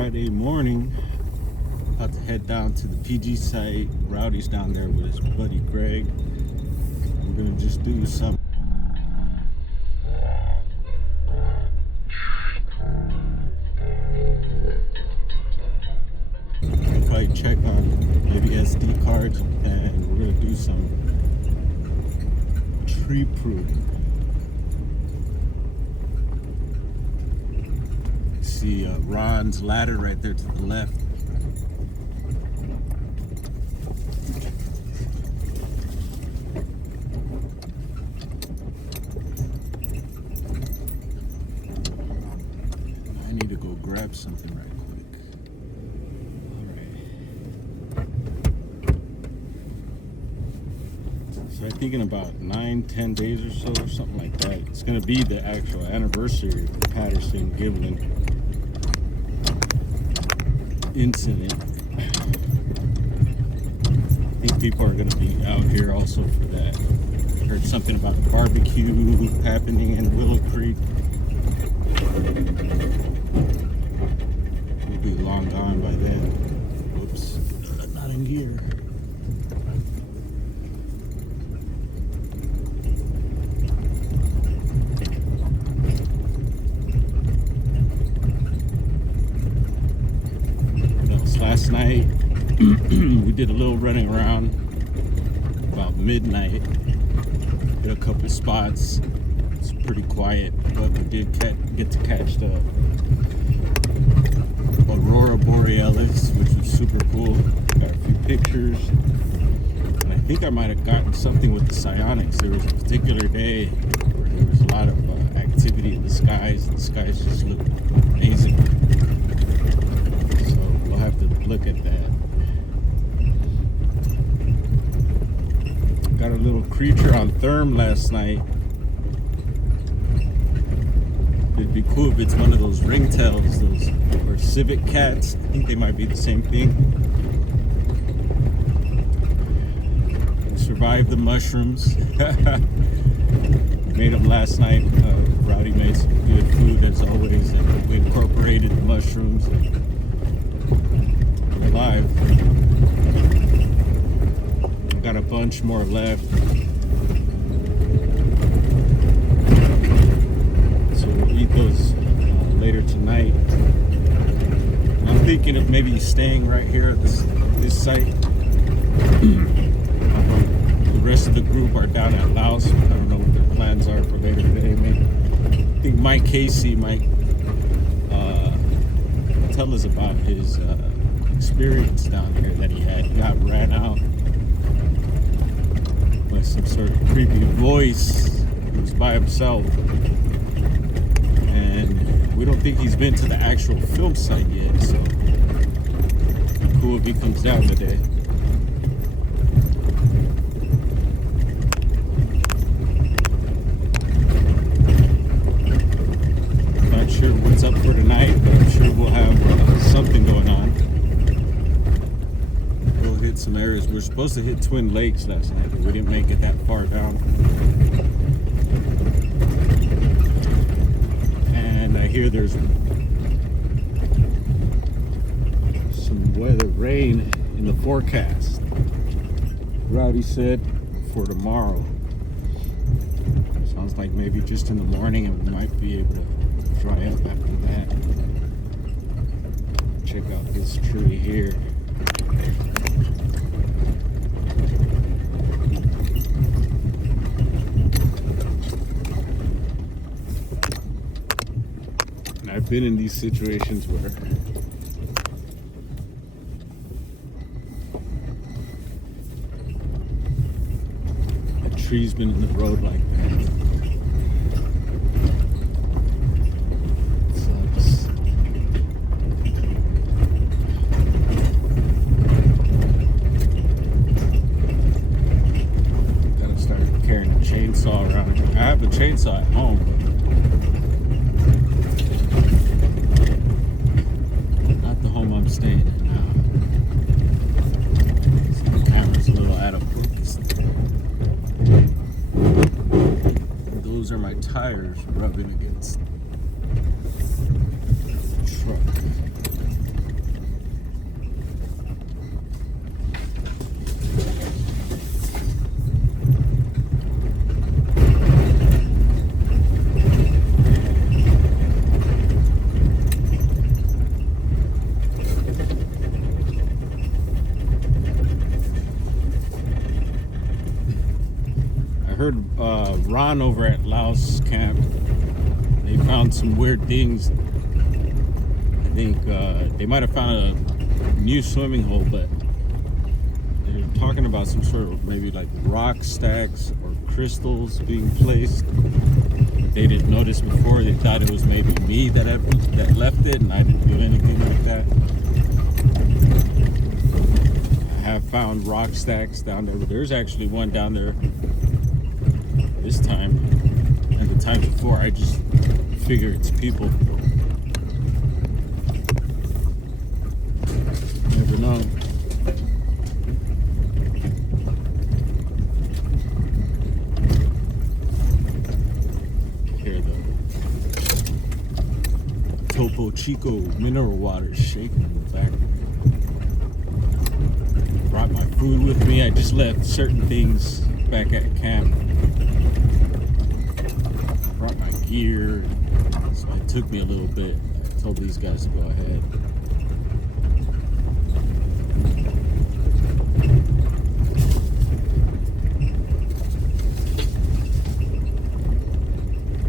Friday morning. About to head down to the PG site. Rowdy's down there with his buddy Greg. We're gonna just do some probably check on maybe SD cards, and we're gonna do some tree pruning. See Ron's ladder right there to the left. I need to go grab something right quick. Alright. So I think in about 9-10 days or so, or something like that, it's gonna be the actual anniversary of the Patterson Gimlin incident. I think people are going to be out here also for that. Heard something about a barbecue happening in Willow Creek. We'll be long gone by then. Whoops, not in gear. Last night we did a little running around about midnight, hit a couple of spots. It's pretty quiet, but we did get to catch the Aurora Borealis, which was super cool. Got a few pictures, and I think I might have gotten something with the psionics. There was a particular day where there was a lot of activity in the skies. The skies just looked amazing. Have to look at that. Got a little creature on therm last night. It'd be cool if it's one of those ringtails, those or civet cats. I think they might be the same thing. Survived the mushrooms. Made them last night. Rowdy made some good food as always, and we incorporated the mushrooms. Alive. Got a bunch more left. So we'll eat those later tonight. I'm thinking of maybe staying right here at this site. The rest of the group are down at Laos. I don't know what their plans are for later today. Maybe. I think Mike Casey might tell us about his experience down here that he had. He got ran out by some sort of creepy voice. He was by himself, and we don't think he's been to the actual film site yet, so cool if he comes down today. Not sure what's up for tonight, but I'm sure we'll have something going on. Hit some areas. We were supposed to hit Twin Lakes last night, but we didn't make it that far down. And I hear there's some weather, rain in the forecast. Rowdy said for tomorrow. Sounds like maybe just in the morning, and we might be able to dry up after that. Check out this tree here. I've been in these situations where a tree's been in the road like that. It sucks. Gotta start carrying a chainsaw around. I have a chainsaw at home, but I'm staying in now. The camera's a little out of focus. Those are my tires rubbing against the truck. heard Ron over at Laos camp. They found some weird things. I think they might have found a new swimming hole, but they're talking about some sort of maybe like rock stacks or crystals being placed. They didn't notice before. They thought it was maybe me that left it, and I didn't do anything like that. I have found rock stacks down there, but there's actually one down there this time, and the time before I just figure it's people. Never know. Hear the Topo Chico mineral water shaking in the back. Brought my food with me. I just left certain things back at camp. Brought my gear, so it took me a little bit. I told these guys to go ahead.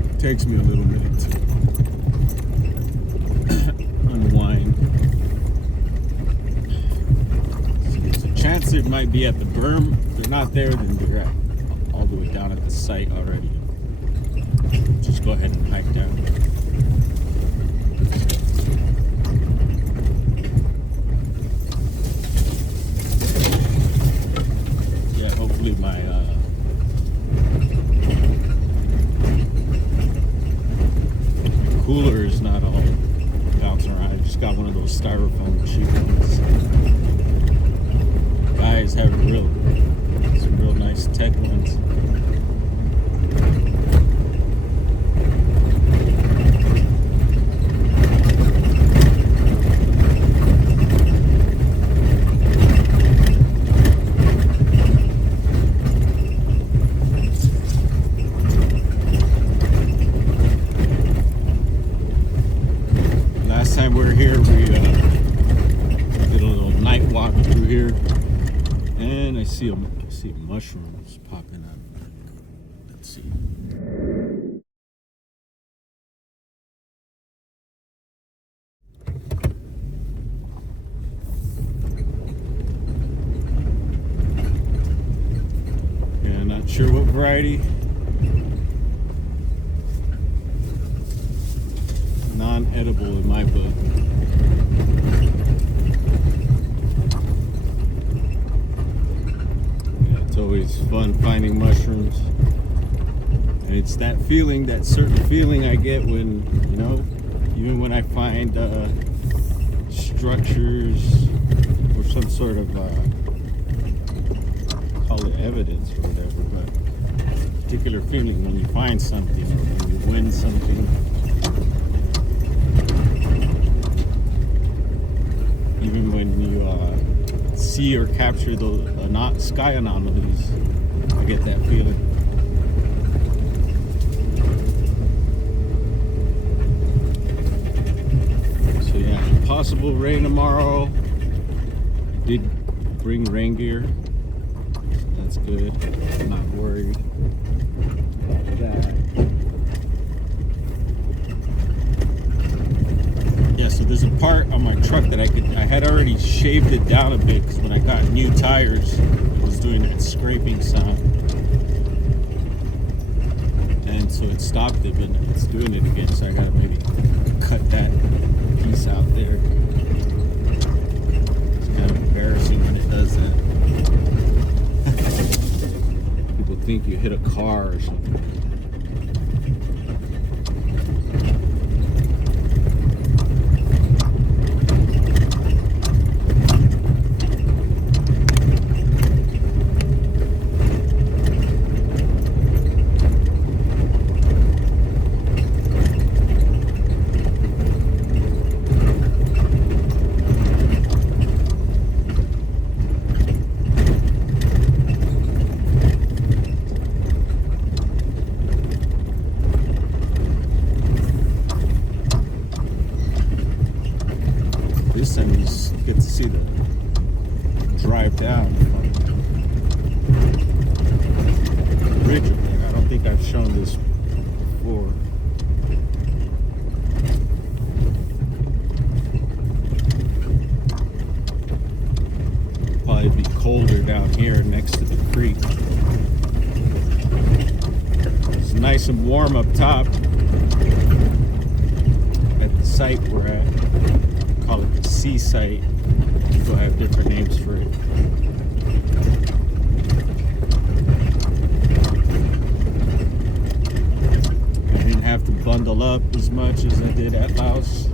It takes me a little minute to unwind. So there's a chance it might be at the berm. If they're not there, then they're all the way down at the site already. Just go ahead and hike down. Yeah, hopefully my cooler is not all bouncing around. I just got one of those styrofoam cheap ones. Guys have some real nice tech ones. Last time we were here, we did a little night walk through here, and I see mushrooms popping up. Let's see. Yeah, not sure what variety. Non-edible in my book. Yeah, it's always fun finding mushrooms. And it's that feeling, that certain feeling I get when, even when I find structures or some sort of, call it evidence or whatever, but particular feeling when you find something or when you win something. Even when you see or capture the sky anomalies, I get that feeling. So yeah, possible rain tomorrow. I did bring rain gear. That's good. I'm not worried about that. Yeah, so there's a part on my truck that I had already shaved it down a bit because when I got new tires, it was doing that scraping sound. And so it stopped it, but it's doing it again, so I gotta maybe cut that piece out there. It's kind of embarrassing when it does that. People think you hit a car or something. shown this before. Probably be colder down here next to the creek. It's nice and warm up top at the site we're at. We call it the sea site. People have different names for it. I didn't have to bundle up as much as I did at Laos.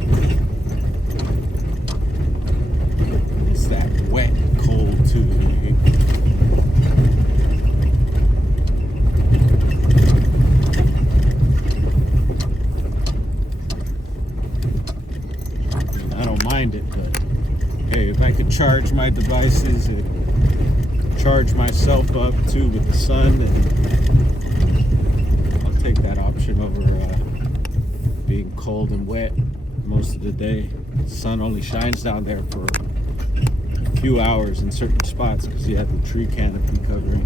It's that wet, cold too. I don't mind it, but hey, if I could charge my devices and charge myself up too with the sun, then I'll take that option over being cold and wet most of the day. The sun only shines down there for a few hours in certain spots because you have the tree canopy covering.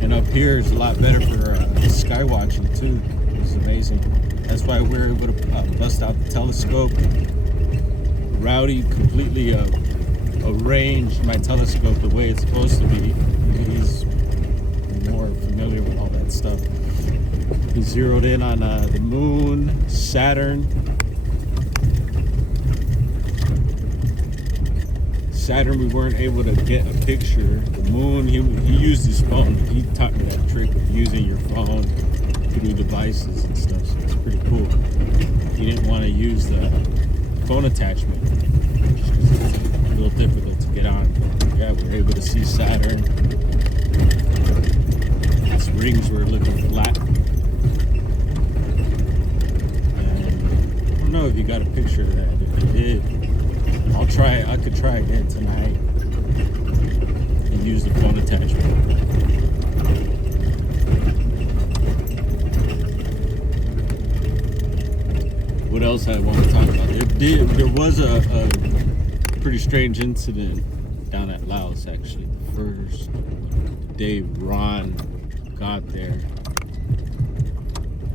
And up here is a lot better for sky watching too. It's amazing. That's why we're able to bust out the telescope. Rowdy completely arranged my telescope the way it's supposed to be. He's more familiar with all that stuff. He zeroed in on the moon, Saturn. Saturn, we weren't able to get a picture. The moon, he used his phone. He taught me that trick of using your phone through devices and stuff, so it's pretty cool. He didn't want to use the phone attachment just because it's a little difficult to get on. Yeah, we're able to see Saturn. Its rings were looking flat. And I don't know if you got a picture of that. If you did, I could try again tonight and use the phone attachment. What else I want to talk about? There was a pretty strange incident down at Laos, actually. The first day Ron got there.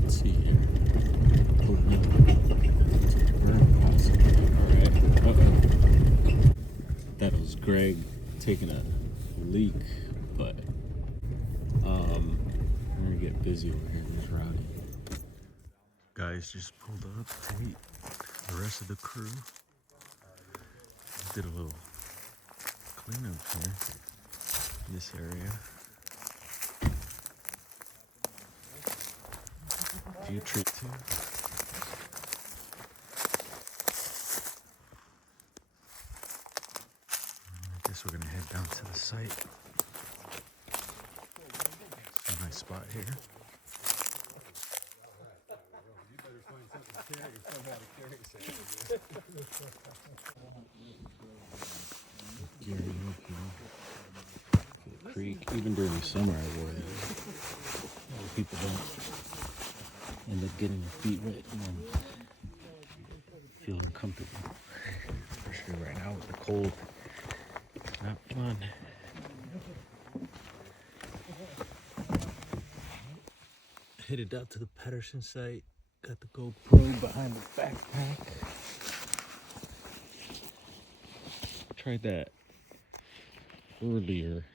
Let's see here. Oh no. It's a burn possibly. Alright. That was Greg taking a leak, but we're gonna get busy over here. There's Rowdy. Guys just pulled up to meet the rest of the crew. Did a little cleanup here in this area. Few trees too. I guess we're gonna head down to the site. It's a nice spot here. The creek, even during the summer, I wore it. A lot of people don't end up getting their feet wet and then feel uncomfortable. Especially right now with the cold. Not fun. Headed out to the Patterson site. Got the GoPro behind the backpack. Tried that earlier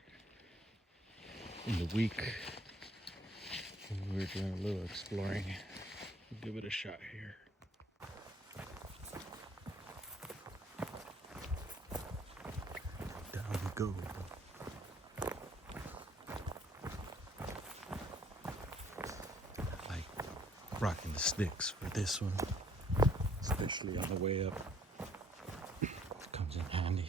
in the week when we were doing a little exploring. We'll give it a shot here. Down we go. Rocking the sticks for this one, especially on the way up. Comes in handy.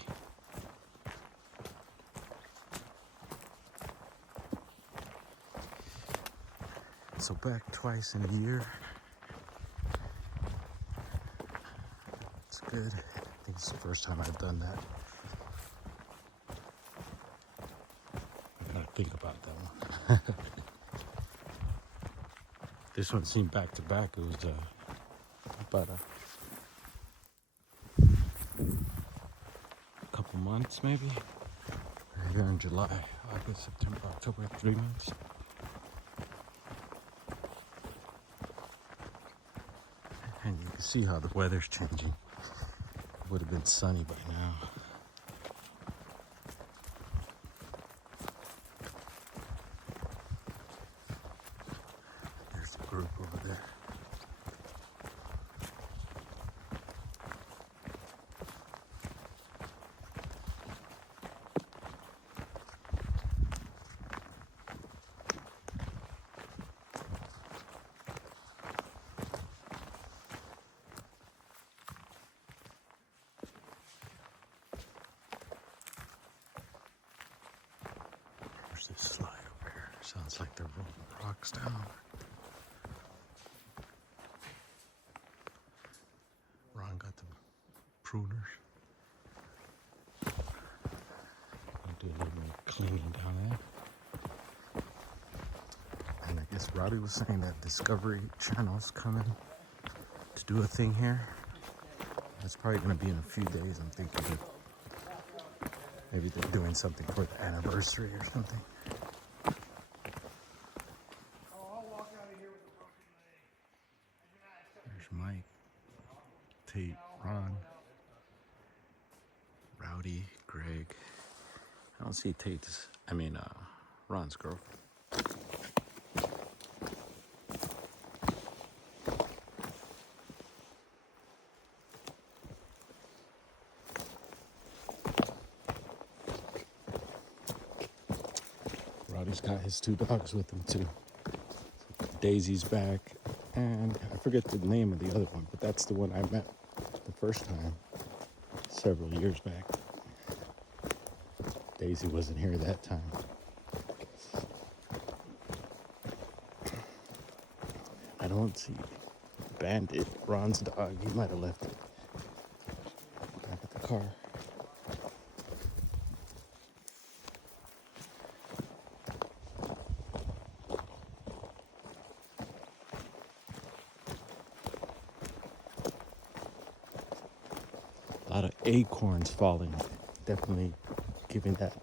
So back twice in a year. It's good. I think it's the first time I've done that. I gotta think about that one. This one seemed back to back. It was about a couple months maybe. Right here in July, August, September, October, 3 months. And you can see how the weather's changing. It would have been sunny by now. There's the group over there. There's this slide over here. Sounds like they're rolling rocks down. Ron got the pruners. I'll do a little bit of cleaning down there. And I guess Robbie was saying that Discovery Channel's coming to do a thing here. That's probably going to be in a few days. I'm thinking maybe they're doing something for the anniversary or something. There's Mike, Tate, Ron, Rowdy, Greg. I don't see Ron's girl. Rowdy's got his 2 dogs with him too. Daisy's back, and I forget the name of the other one, but that's the one I met the first time several years back. Daisy wasn't here that time. I don't see Bandit, Ron's dog. He might have left it back at the car. A lot of acorns falling, definitely giving that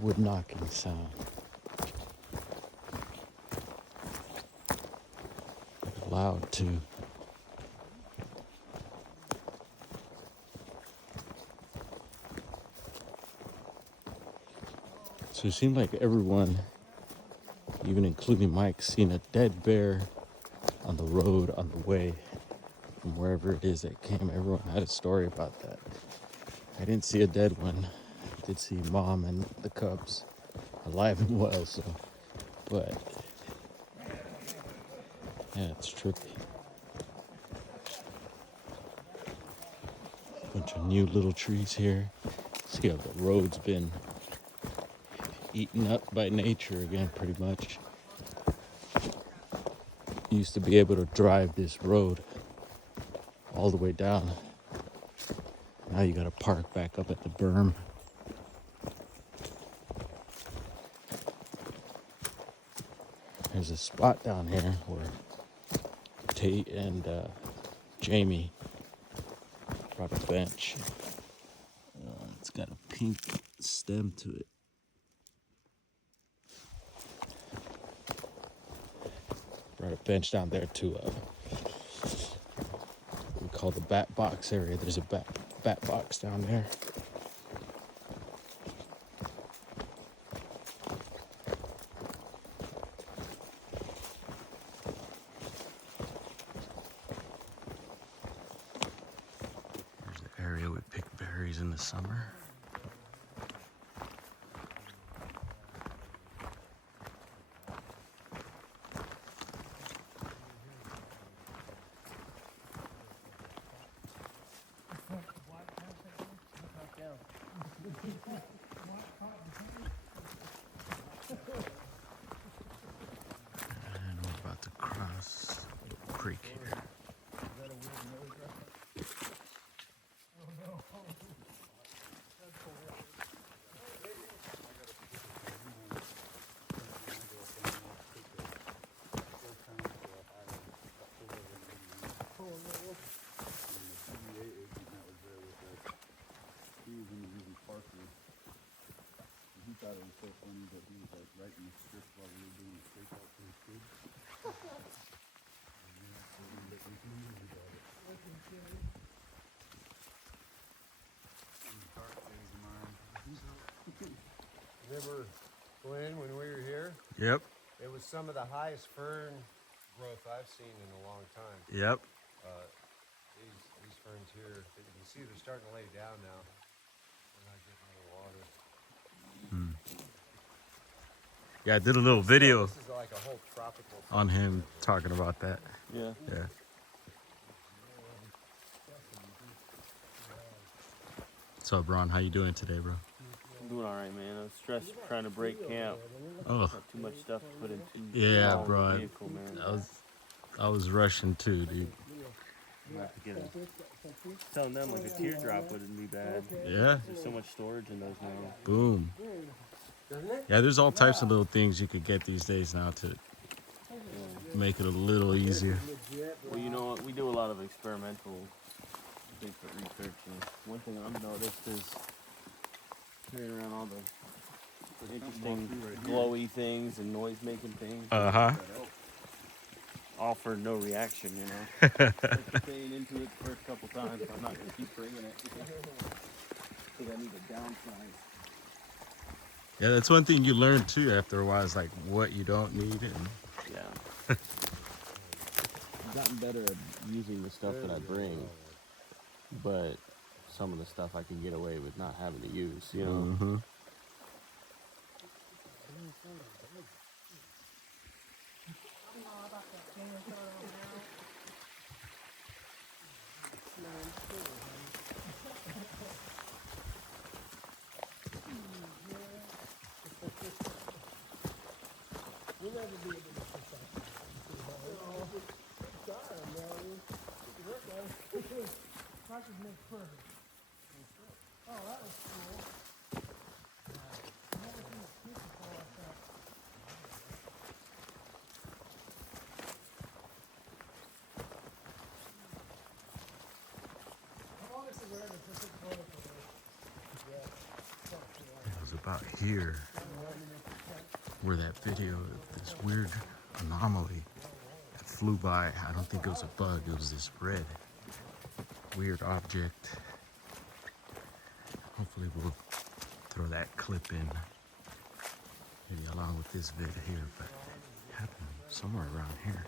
wood knocking sound. Loud too. So it seemed like everyone, even including Mike, seen a dead bear on the road on the way from wherever it is that came. Everyone had a story about that. I didn't see a dead one. I did see Mom and the cubs alive and well, so, but yeah, it's trippy. Bunch of new little trees here. See how the road's been eaten up by nature again, pretty much. You used to be able to drive this road all the way down. Now you gotta park back up at the berm. There's a spot down here where Tate and Jamie brought a bench. It's got a pink stem to it. Brought a bench down there to we call the bat box area. There's a bat box down there. There's the area we pick berries in the summer. And we're about to cross a little creek here. He thought it was so funny that he was like writing the script while we were doing the takeout for his kids. And we let him do it. Remember, Glenn, when we were here? Yep. It was some of the highest fern growth I've seen in a long time. Yep. These ferns here, you can see they're starting to lay down now. They're not getting any water. Yeah, I did a little video This is like a whole tropical on him talking about that. Yeah. Yeah. What's up, Ron? How you doing today, bro? I'm doing all right, man. I'm stressed trying to break camp. Oh, Got too much stuff to put into yeah, the bro. vehicle, man. I was rushing too, dude. I'm gonna have to get telling them like a teardrop wouldn't be bad. Yeah. There's so much storage in those now. Boom. Yeah, there's all types of little things you could get these days now to make it a little easier. Well, you know what? We do a lot of experimental Bigfoot research, and one thing I've noticed is carrying around all the interesting glowy things and noise-making things. Uh-huh. All for no reaction, you know. Like staying into it the first couple times, I'm not gonna keep bringing it because I need a downside. Yeah, that's one thing you learn too after a while is like what you don't need. And Yeah. I've gotten better at using the stuff that I bring, but some of the stuff I can get away with not having to use, you know. Mm-hmm. It was about here where that video of this weird anomaly that flew by. I don't think it was a bug, it was this red weird object. Hopefully we'll throw that clip in maybe along with this vid here, but it happened somewhere around here.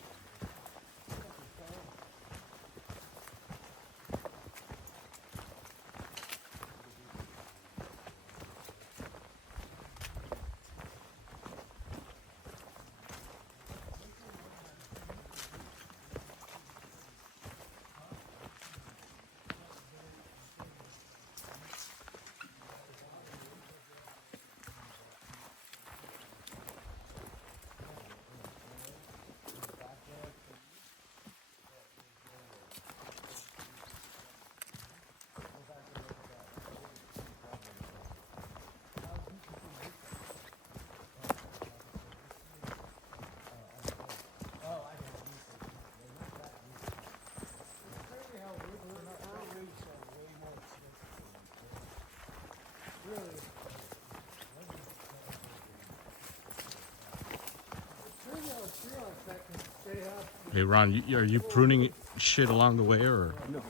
Hey Ron, are you pruning shit along the way or? No.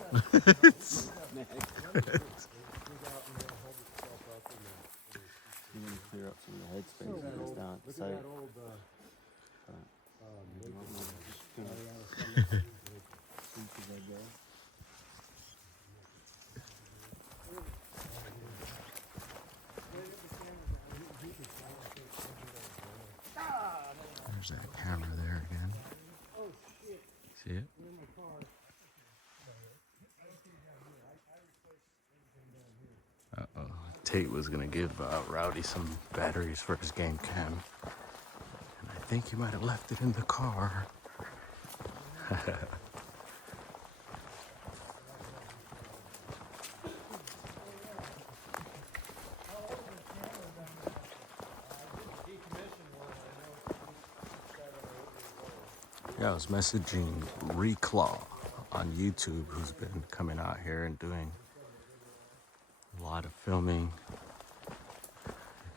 It's You want to clear up some of the headspace that is down at the site. There's that camera there again. See it? Uh-oh. Tate was gonna give Rowdy some batteries for his game cam. And I think he might have left it in the car. Yeah, I was messaging Reclaw on YouTube, who's been coming out here and doing a lot of filming,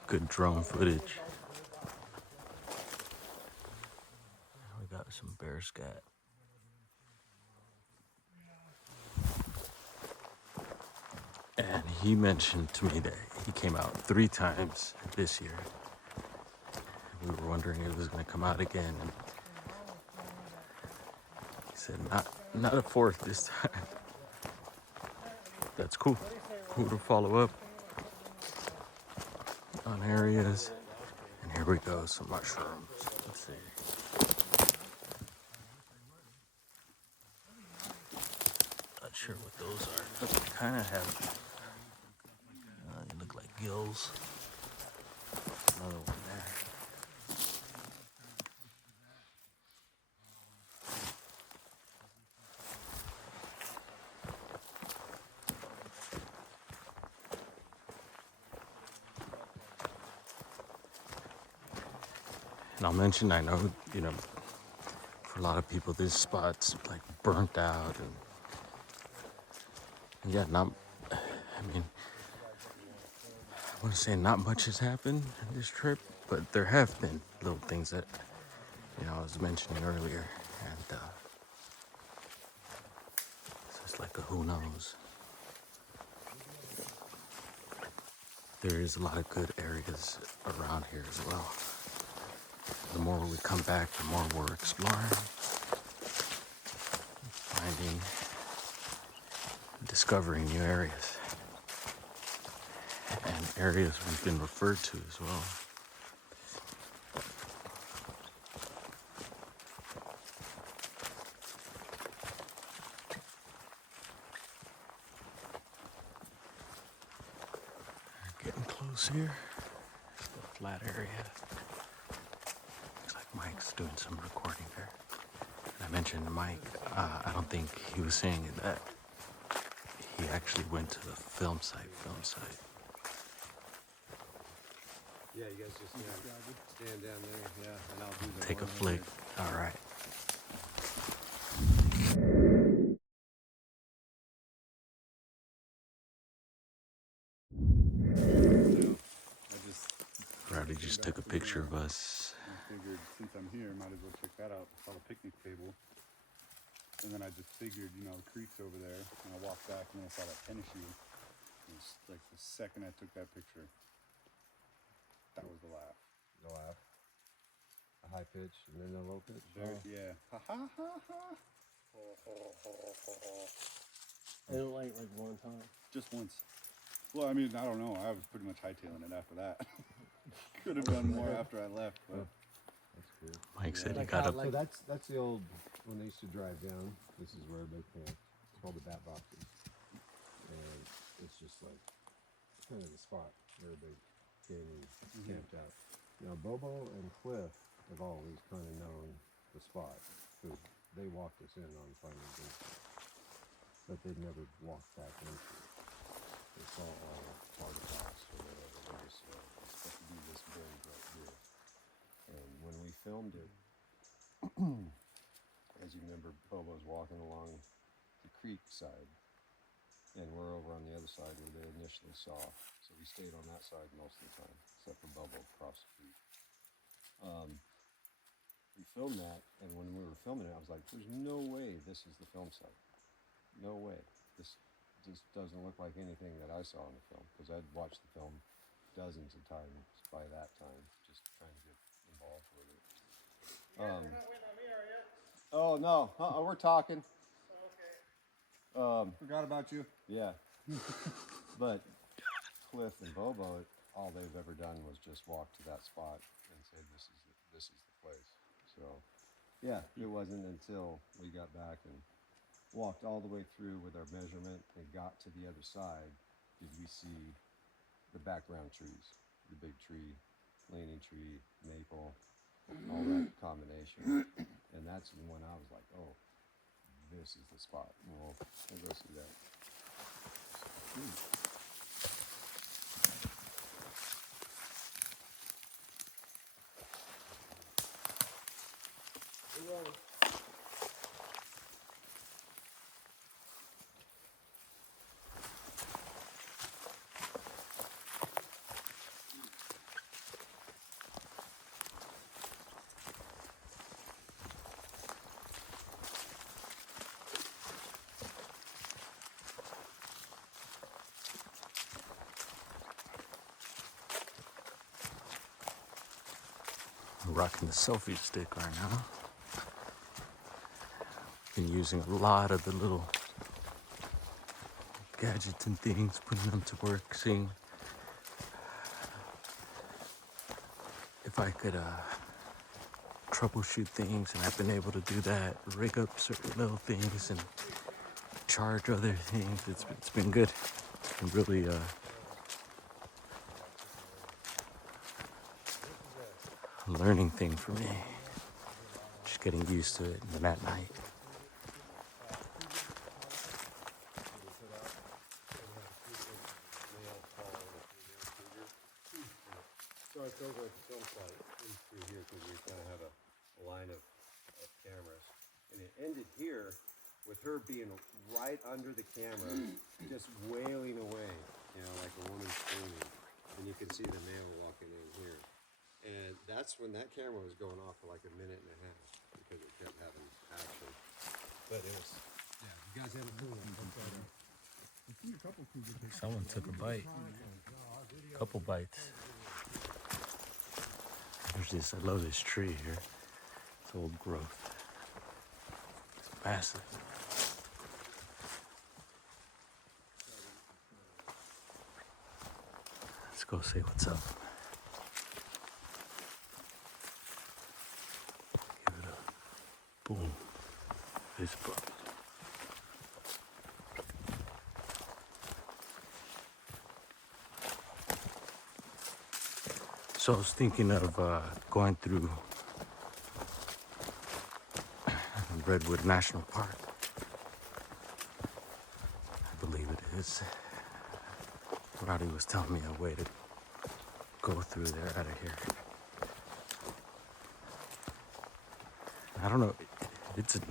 good drone footage. We got some bear scat. he mentioned to me that he came out 3 times this year. We were wondering if it was going to come out again, and he said not a 4th this time. That's cool. Cool to follow up on areas. And here we go, some mushrooms. Let's see. Not sure what those are, but they kind of have, they look like gills. Another one there. And I'll mention, I know, for a lot of people, this spot's like burnt out, and yeah, I want to say not much has happened in this trip, but there have been little things that, I was mentioning earlier, and it's just like a who knows. There is a lot of good areas around here as well. The more we come back, the more we're exploring, finding, discovering new areas, and areas we've been referred to as well. Getting close here. It's the flat area. Looks like Mike's doing some recording there. And I mentioned Mike, I don't think he was saying that he actually went to the film site. Yeah, you guys just stand down there, yeah, and I'll do the Take a one flick. All right. Rowdy just took a picture of us. I figured since I'm here, might as well check that out. I saw the picnic table. And then I just figured, the creek's over there. And I walked back and then I saw that tennis shoe. It was like the second I took that picture, that was the laugh. The laugh. A high pitch and then a low pitch. Yeah. Ha ha ha ha. I don't like one time. Just once. Well, I mean, I don't know. I was pretty much hightailing it after that. Could have done more after I left, but That's cool. Mike said he Like got how, up. like- So that's the old, when they used to drive down, this is where they camped. It's called the Bat Boxes. And it's just like, kind of the spot where they came and camped out. Now, Bobo and Cliff have always kind of known the spot, because they walked us in on finding Bigfoot. But they'd never walked back into it. They saw all part of the house or whatever. They just supposed to be this big right here. And when we filmed it, as you remember, Bobo's walking along the creek side, and we're over on the other side where they initially saw. So we stayed on that side most of the time, except for Bobo across the creek. We filmed that, and when we were filming it, I was like, "There's no way this is the film site. No way. This doesn't look like anything that I saw in the film," because I'd watched the film dozens of times by that time, just trying to get involved with it. You're not waiting on me, are you? Oh no, we're talking. forgot about you. Yeah, but Cliff and Bobo, all they've ever done was just walk to that spot and say, "This is the place." So, yeah, it wasn't until we got back and walked all the way through with our measurement and got to the other side did we see the background trees, the big tree, leaning tree, maple, all that combination. And that's when I was like, "Oh, this is the spot." We'll go see that. I'm rocking the selfie stick right now. Been using a lot of the little gadgets and things, putting them to work, seeing if I could troubleshoot things, and I've been able to do that, rig up certain little things and charge other things. It's been good. It's been really a learning thing for me. Just getting used to it, and then at night. So it's over at the film site in through here because we kind of have a line of cameras. And it ended here with her being right under the camera, just wailing away, you know, like a woman screaming. And you could see the male walking in here. And that's when that camera was going off for like a minute and a half because it kept having action. But it was, yeah, you guys haven't heard of it. Someone took a bite. Couple bites. There's this, I love this tree here. It's old growth. It's massive. Let's go see what's up. Give it a boom. This bug. So I was thinking of going through Redwood National Park. I believe it is. Rowdy was telling me a way to go through there out of here. I don't know. It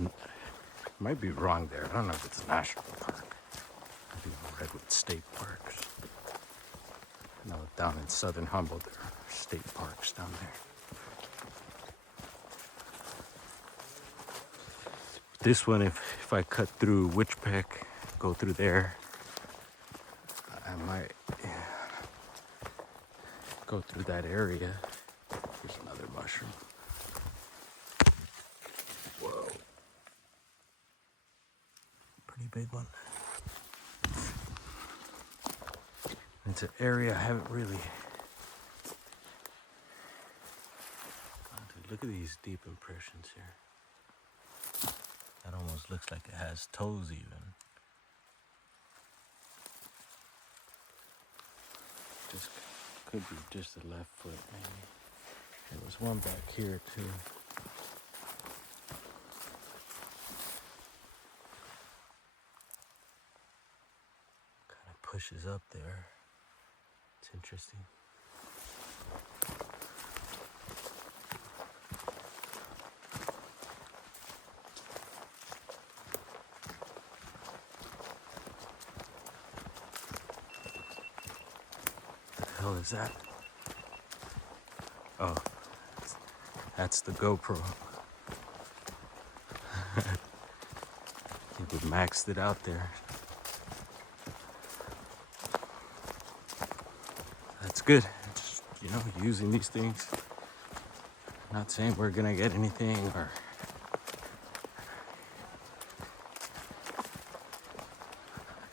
might be wrong there. I don't know if it's a national park. Maybe Redwood State Parks. I know down in southern Humboldt there are state parks down there. This one, if I cut through Witchpeck, go through there, I might go through that area. Here's another mushroom. Whoa. Pretty big one. It's an area I haven't really gone to. Look at these deep impressions here. That almost looks like it has toes even. Just could be just the left foot maybe. There was one back here too. Kind of pushes up there. It's interesting. What the hell is that? Oh, that's the GoPro. I think we maxed it out there. That's good. Just, you know, using these things. Not saying we're gonna get anything or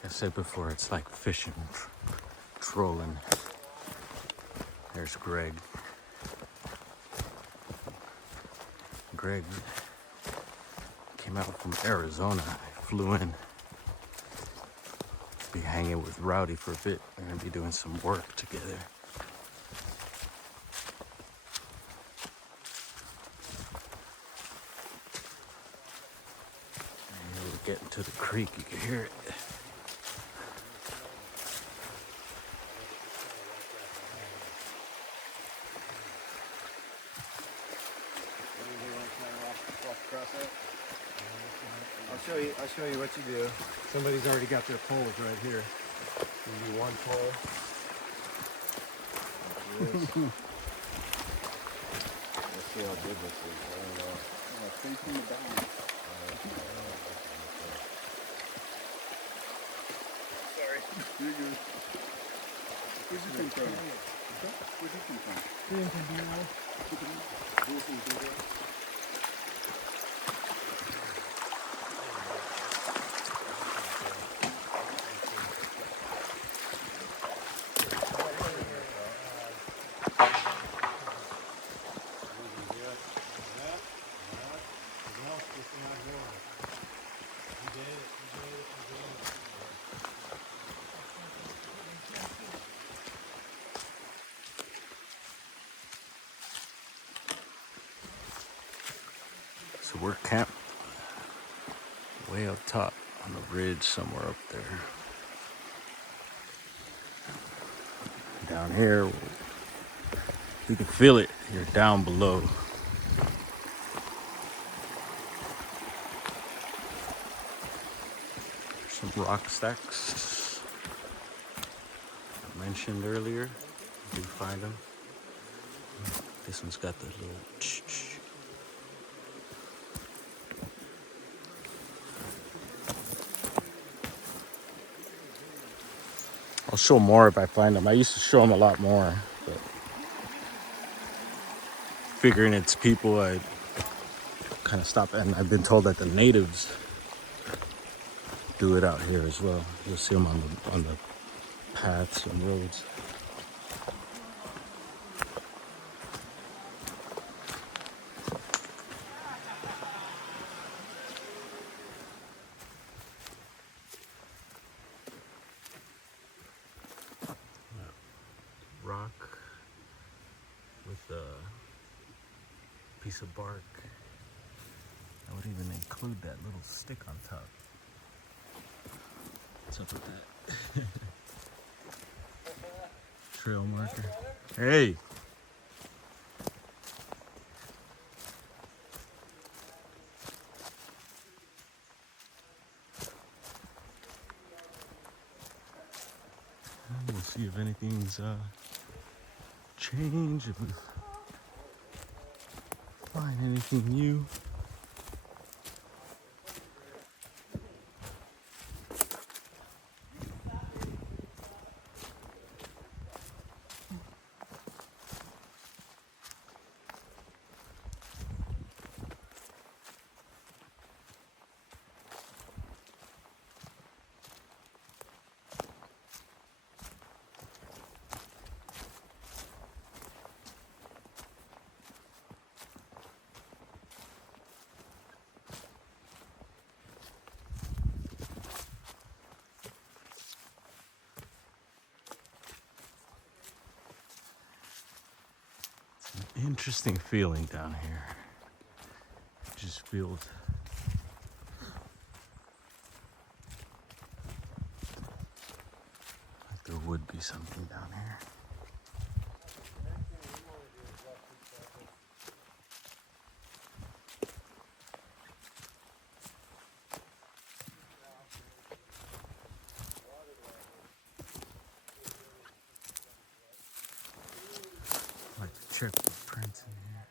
like I said before, it's like fishing, trolling. There's Greg. Greg came out from Arizona. I flew in. Be hanging with Rowdy for a bit. We're gonna be doing some work together. And we're getting to the creek. You can hear it. I'll show you what you do. Somebody's already got their poles right here. You do one pole. Like this. Let's see how good this is. I don't know. Facing the balance. Sorry. You're good. Where's your thing from? Where'd he come from? Doing some B-roll. Doing some B-roll? So we're camped way up top on the ridge somewhere up there. Down here, you can feel it. You're down below. Some rock stacks I mentioned earlier. You can find them. This one's got the little I'll show more if I find them. I used to show them a lot more, but figuring it's people, I kind of stopped. And I've been told that the natives do it out here as well. You'll see them on the paths and roads. Rock with a piece of bark. I would even include that little stick on top. What's up with that? Trail marker. Hey! We'll see if anything's changed, if we find anything new. Interesting feeling down here. It just feels like there would be something down here. I'd like to check the prints in here.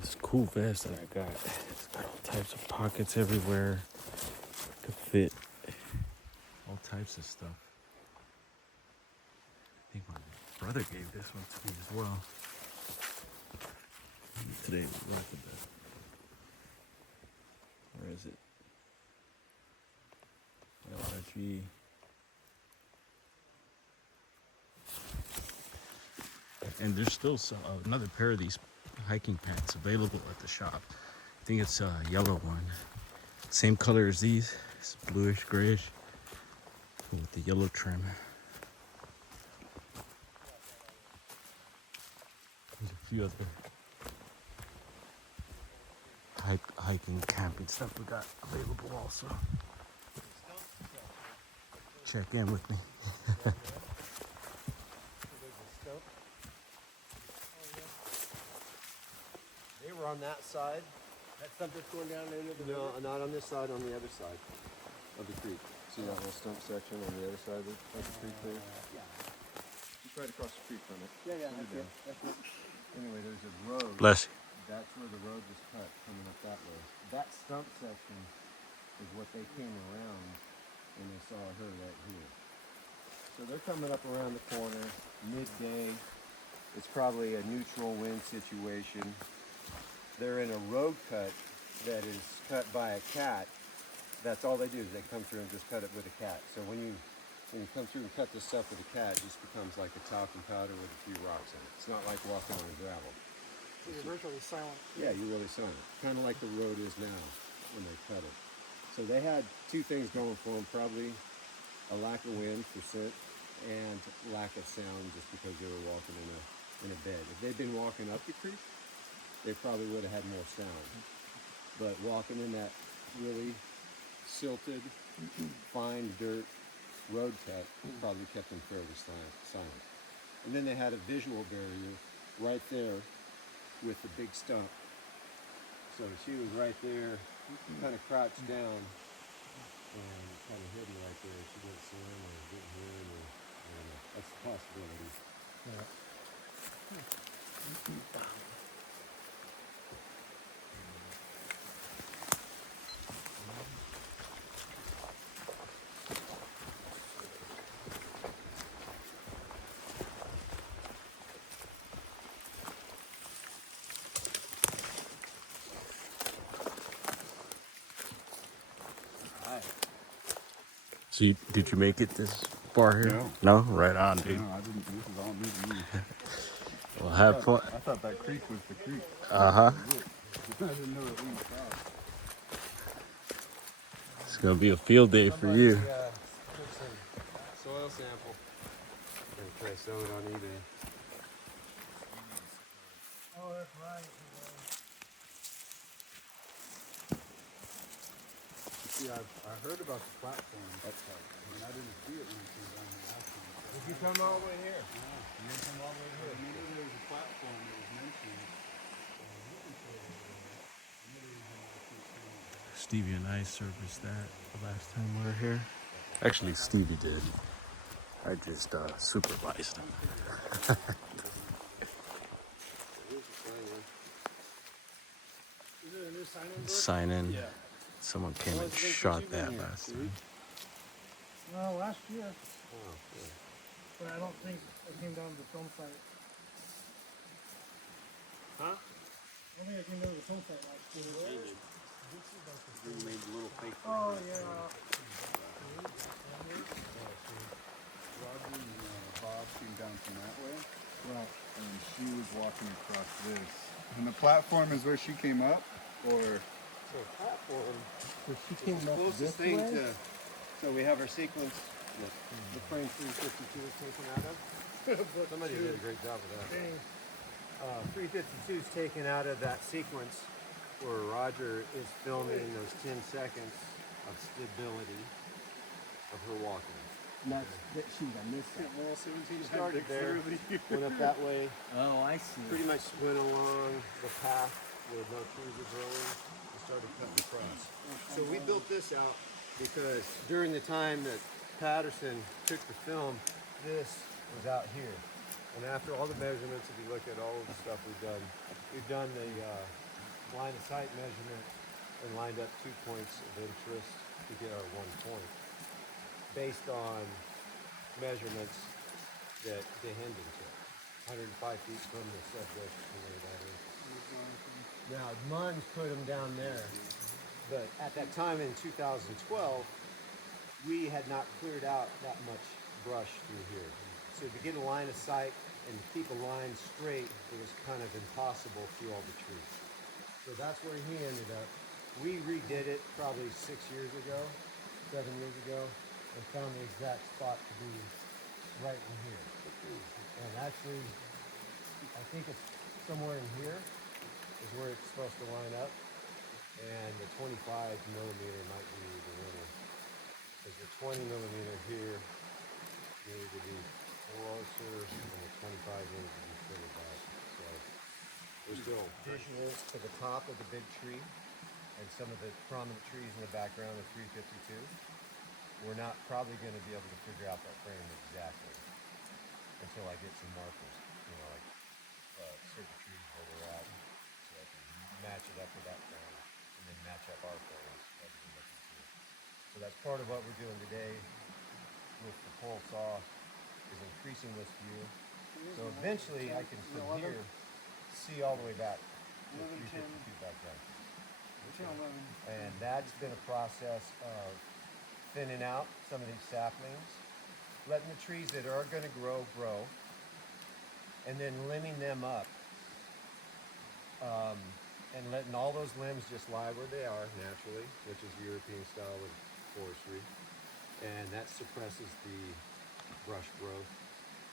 This cool vest that I got, it's got all types of pockets everywhere to fit all types of stuff. I think my brother gave this one to me as well. Today we went to the, where is it? LRG. And there's still another pair of these hiking pants available at the shop. I think it's a yellow one. Same color as these. It's bluish, grayish, with the yellow trim. There's a few other hiking, camping stuff we got available also. Check in with me. They were on that side. That stuff that's going down into the No, not on this side, on the other side of the creek. See that little stump section on the other side of the creek there? right across the street from it. Yeah, Further that's it. down. That's it. Anyway, there's a road. Bless you. That's where the road was cut, coming up that way. That stump section is what they came around when they saw her right here. So they're coming up around the corner, midday. It's probably a neutral wind situation. They're in a road cut that is cut by a cat. That's all they do is they come through and just cut it with a cat. So when you come through and cut this stuff with a cat, it just becomes like a talcum powder with a few rocks in it. It's not like walking on gravel. So you're virtually silent. Yeah, you're really silent. Kind of like the road is now when they cut it. So they had two things going for them, probably a lack of wind for scent and lack of sound just because they were walking in a bed. If they'd been walking up the creek, they probably would have had more sound. But walking in that really silted, fine dirt road cut probably kept them fairly silent. And then they had a visual barrier right there with the big stump. So she was right there, kind of crouched down and kind of hidden right there. She didn't see him or didn't hear him, or I don't know. That's a possibility. So did you make it this far here? No. No? Right on, dude. No, I didn't. This is all new to me. Well, have fun. I thought that creek was the creek. Uh-huh. I didn't know it leads south. It's going to be a field day for you. Took some soil sample and try to sell it on eBay. Oh, that's right. See, I heard about the platform. I mean, I didn't see it when I came down here last time. Did you come all the way here? You didn't come all the way here. I remember there was a platform that was mentioned. Stevie and I serviced that the last time we were here. Actually, Stevie did. I just supervised him. Is it a new sign-in book? Sign in. Someone came and shot that last time. No, last year. Oh, yeah. But I don't think it came down to the film site. Huh? I don't think it came down to the film site last year. We made little fake. Oh, yeah. Roger and Bob came down from that way. Right. And she was walking across this. And the platform is where she came up? Or? So platform So she is came the up closest this thing way? to. So we have our sequence that the frame 352 is taken out of. Somebody did a great job of that. 352 is taken out of that sequence where Roger is filming those 10 seconds of stability of her walking. Shoot, I missed that. Wall 17 Started there, went up that way, Oh, I see. pretty much went along the path where no trees were growing and started cutting across. So we built this out because during the time that Patterson took the film, this was out here. And after all the measurements, if you look at all of the stuff we've done the line of sight measurement and lined up 2 points of interest to get our 1 point based on measurements that they Hendon took. 105 feet from the subject, where that is. Now, Munns put them down there, but at that time in 2012, we had not cleared out that much brush through here. So to get a line of sight and keep a line straight, it was kind of impossible through all the trees. So that's where he ended up. We redid it probably 6 years ago, 7 years ago, and found the exact spot to be right in here. And actually, I think it's somewhere in here is where it's supposed to line up. And the 25 millimeter might be the winner. Because the 20 millimeter here needed to be closer, and the 25 needed to be further back. So there's still visuals to the top of the big tree and some of the prominent trees in the background of 352. We're not probably going to be able to figure out that frame exactly. And so until I get some markers, you know, like certain trees where they're at, so I can match it up with that frame, and then match up our frames as we look into it. So that's part of what we're doing today with the pole saw, is increasing this view. So eventually I can from here see all the way back to 352 back down. 10, 11. And that's been a process of thinning out some of these saplings, letting the trees that are going to grow, and then limbing them up, and letting all those limbs just lie where they are naturally, which is European style of forestry, and that suppresses the brush growth.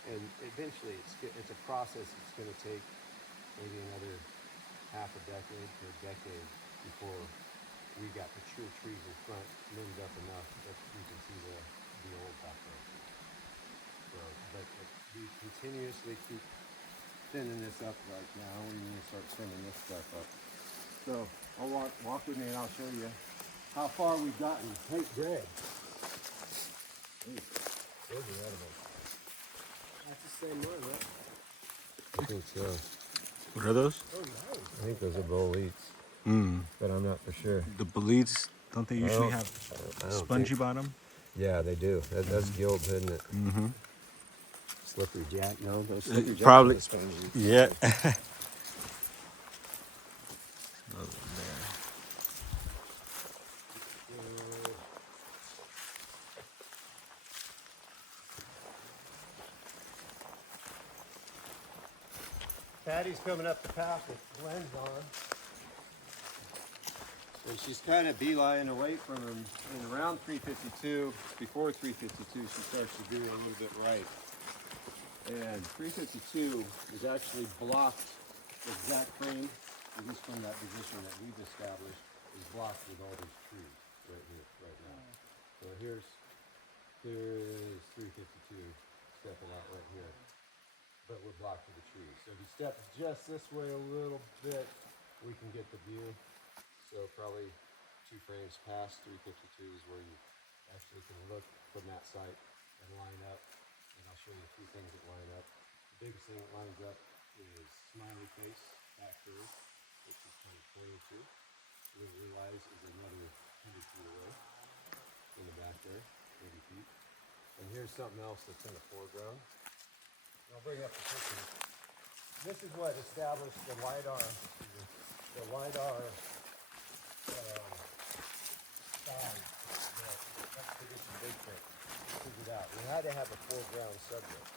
And eventually, it's a process that's going to take maybe another half a decade to a decade before we got the true trees in front limbed up enough that you can see the old background. So, but we continuously keep thinning this up right now. We need to start thinning this stuff up. So I'll walk with me and I'll show you how far we've gotten. Hey, Greg. Hey, those are edible. That's the same one, right? I think so. What are those? I think those are boletes, but I'm not for sure. The boletes, don't they usually have I don't spongy think- bottom? Yeah, they do. That's gilt, isn't it? Mm-hmm. Slippery jack? No, those slippery jacks probably. are spongy. Yeah. Patty's coming up the path with Glenn's on. And she's kind of beelining away from him. And around 352, before 352, she starts to do a little bit right. And 352 is actually blocked, the exact frame, at least from that position that we've established, is blocked with all these trees right here, right now. So here's 352 stepping out right here. But we're blocked with the trees. So if you step just this way a little bit, we can get the view. So probably 2 frames past 352 is where you actually can look from that site and line up. And I'll show you a few things that line up. The biggest thing that lines up is smiley face back here, which is kind of pointing to. You didn't realize is another 100 feet away in the back there, 80 feet. And here's something else that's in the foreground. I'll bring up the picture. This is what established the LiDAR size that expedition Bigfoot figured out. We had to have a foreground subject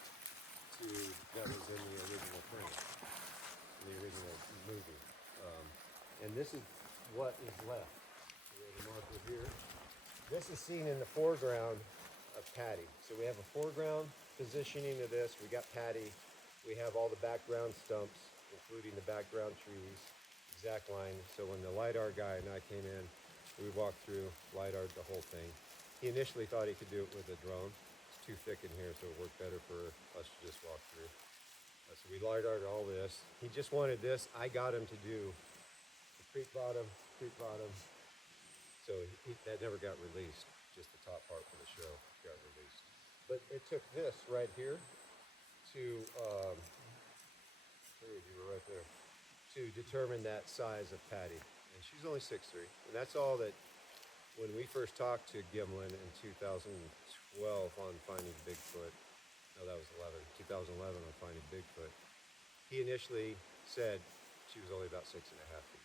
that was in the original film, the original movie. And this is what is left. We have a marker here. This is seen in the foreground of Patty. So we have a foreground positioning of this. We got Patty. We have all the background stumps, including the background trees, exact line. So when the LiDAR guy and I came in, we walked through, LiDAR'd the whole thing. He initially thought he could do it with a drone. It's too thick in here, so it worked better for us to just walk through. So we LiDAR'd all this. He just wanted this. I got him to do the creek bottom. So that never got released. Just the top part for the show got released. But it took this right here to, you were right there, to determine that size of Patty. And she's only 6'3". And that's all that, when we first talked to Gimlin in 2012 on finding Bigfoot, no, that was 2011 on finding Bigfoot, he initially said she was only about 6.5 feet.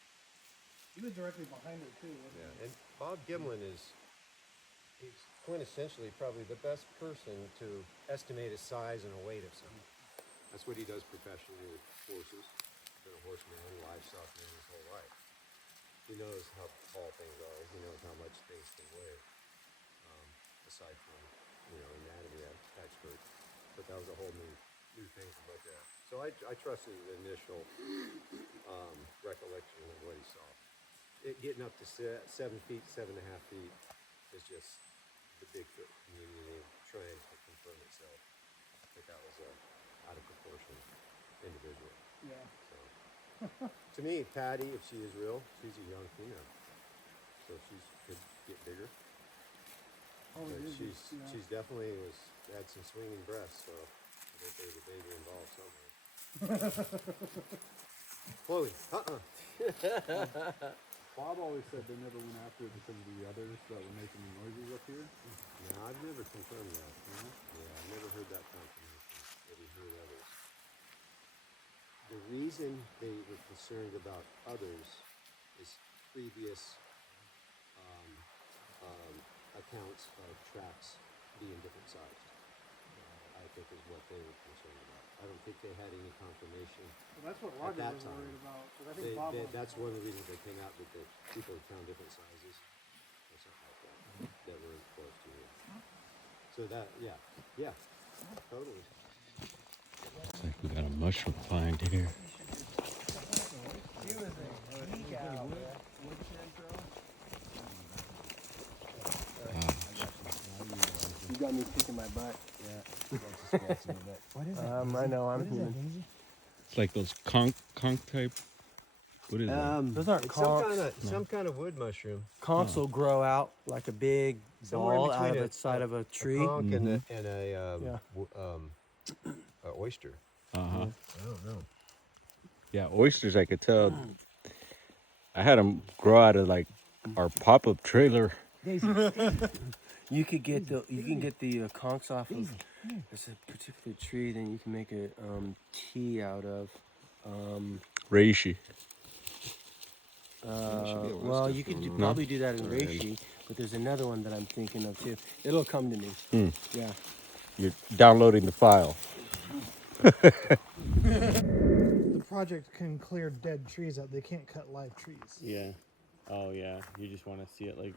He was directly behind her too, wasn't Yeah, he? and Bob Gimlin he's quintessentially probably the best person to estimate a size and a weight of something. That's what he does professionally with horses. He's been a horseman and livestock man his whole life. He knows how tall things are. He knows how much things can weigh. Aside from, anatomy expert. But that was a whole new thing to look at. So I trusted his initial recollection of what he saw. Getting up to 7 feet, 7.5 feet is just the Bigfoot community trying to confirm itself that that was a out of proportion individual. Yeah. So, to me, Patty, if she is real, she's a young female. So she could get bigger. Oh, But it is. she's definitely had some swinging breasts. So that there's a baby involved somewhere. Chloe, Bob always said they never went after it because of the others that were making the noises up here. No, I've never confirmed that. Yeah, I've never heard that confirmation. Maybe heard others. The reason they were concerned about others is previous accounts of tracks being different sized. I think is what they were concerned about. I don't think they had any confirmation. Well, that's what At Roger that was time, worried about. But I think Bob wanted that's to- one of the reasons they came out with the people had found different sizes or something like that that were close to you. So that, yeah, totally. Looks like we got a mushroom find here. You got me kicking my butt. I know, I'm human. It's like those conch type. What is that? Those aren't It's conchs. some kind of wood mushroom. Conchs will grow out like a big Somewhere in ball out of between the side of a tree. A conch and a Yeah. oyster. Uh huh. I don't know. Yeah, oysters. I could tell. I had them grow out of like our pop-up trailer. You can get the conchs off of there's a particular tree. Then you can make a tea out of. Reishi. Well, you could probably do that in reishi, but there's another one that I'm thinking of too. It'll come to me. Yeah. You're downloading the file. The project can clear dead trees out. They can't cut live trees. Yeah. Oh yeah. You just want to see it like.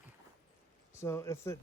So if it